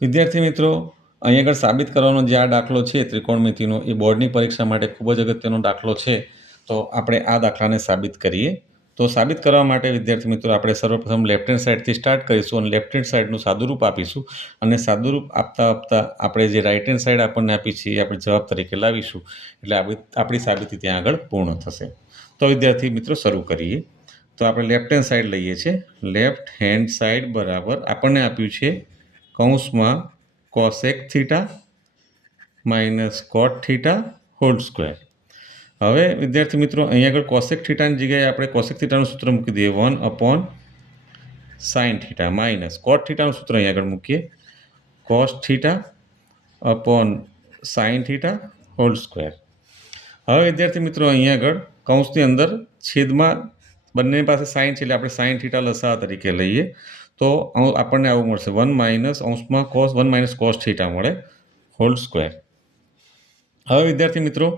વિદ્યાર્થી મિત્રો, અહીં આગળ સાબિત કરવાનો જે આ દાખલો છે ત્રિકોણમિતિનો, એ બોર્ડની પરીક્ષા માટે ખૂબ જ અગત્યનો દાખલો છે. તો આપણે આ દાખલાને સાબિત કરીએ. તો સાબિત કરવા માટે વિદ્યાર્થી મિત્રો આપણે સર્વપ્રથમ લેફ્ટ હેન્ડ સાઈડથી સ્ટાર્ટ કરીશું અને લેફ્ટ હેન્ડ સાઈડનું સાદુરૂપ આપીશું. અને સાદુરૂપ આપતા આપણે જે રાઈટ હેન્ડ સાઈડ આપણને આપી છે એ આપણે જવાબ તરીકે લાવીશું. એટલે આપણી સાબિતી ત્યાં આગળ પૂર્ણ થશે. તો વિદ્યાર્થી મિત્રો શરૂ કરીએ. તો આપણે લેફ્ટ હેન્ડ સાઈડ લઈએ છીએ. લેફ્ટ હેન્ડ સાઈડ બરાબર આપણને આપ્યું છે કૌંસમાં કોસેક થીટા માઇનસ કોટ થીટા હોલ સ્ક્વેર. હવે વિદ્યાર્થી મિત્રો અહીંયા આગળ કોસેક થીટાની જગ્યાએ આપણે કોસેક થીટાનું સૂત્ર મૂકી દઈએ 1/sin થીટા માઇનસ કોટ થીટાનું સૂત્ર અહીંયા આગળ મૂકીએ cos theta sin theta whole square. હવે વિદ્યાર્થી મિત્રો અહીંયા આગળ કૌંસની અંદર છેદમાં બંને પાસે સાઇન છે એટલે આપણે સાઇન થીટા લસા તરીકે લઈએ. તો આપણને આવું મળશે 1 - cos થીટા મળે હોલ સ્ક્વેર. હવે વિદ્યાર્થી મિત્રો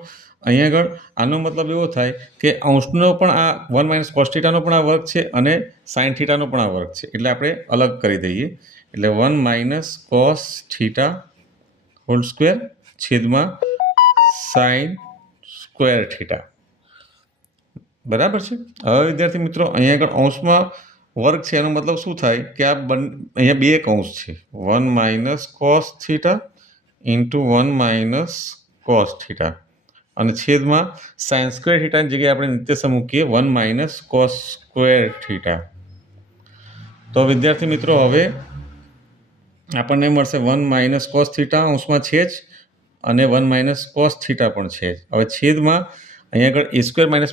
અહીંયા આગળ આનો મતલબ એવો થાય કે અંશનો પણ આ 1 - cos થીટાનો પણ આ વર્ગ છે અને સાઇન થીટાનો પણ આ વર્ગ છે. એટલે આપણે અલગ કરી દઈએ. એટલે 1 - cos થીટા હોલ સ્ક્વેર છેદમાં સાઇન સ્ક્વેર થીટા. બરાબર છે. હવે વિદ્યાર્થી મિત્રો અહીંયા આગળ અંશમાં વર્ગ છે એનો મતલબ શું થાય કે આ અહીંયા બે કૌંસ છે 1 - cos theta into 1 - cos theta અને છેદમાં સાઇન સ્ક્વેર થીટાની જગ્યાએ આપણે નિત્યસમ મૂકીએ 1 - cos સ્ક્વેર થીટા. તો વિદ્યાર્થી મિત્રો હવે આપણને મળશે 1 - cos થીટા અંશમાં છે જ અને 1 - cos થીટા પણ છે જ. હવે છેદમાં અહીંયા આગળ a²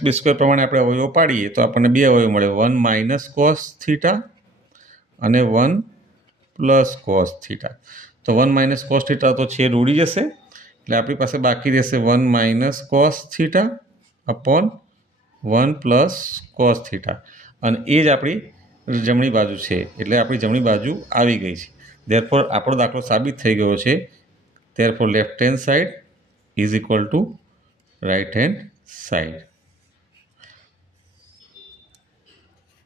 - b² પ્રમાણે આપણે અવયવો પાડીએ તો આપણને બે અવયવ મળે 1 - cos થીટા અને 1 + cos થીટા. તો 1 - cos થીટા તો છેદ ઉડી જશે એટલે આપણી પાસે બાકી રહેશે 1 - cos theta upon 1 + cos theta અને એ જ આપણી જમણી બાજુ છે એટલે આપણી જમણી બાજુ આવી ગઈ છે. ધેરફોર આપણો દાખલો સાબિત થઈ ગયો છે. Therefore left hand side is equal to right hand side.